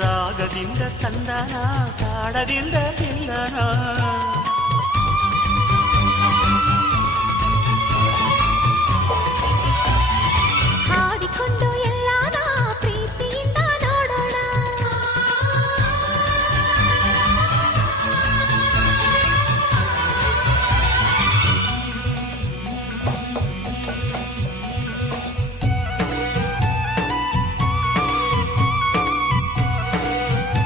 ರಾಗದಿಂದ ತಂದನ ತಾಡದಿಂದ ತಿಲ್ಲನ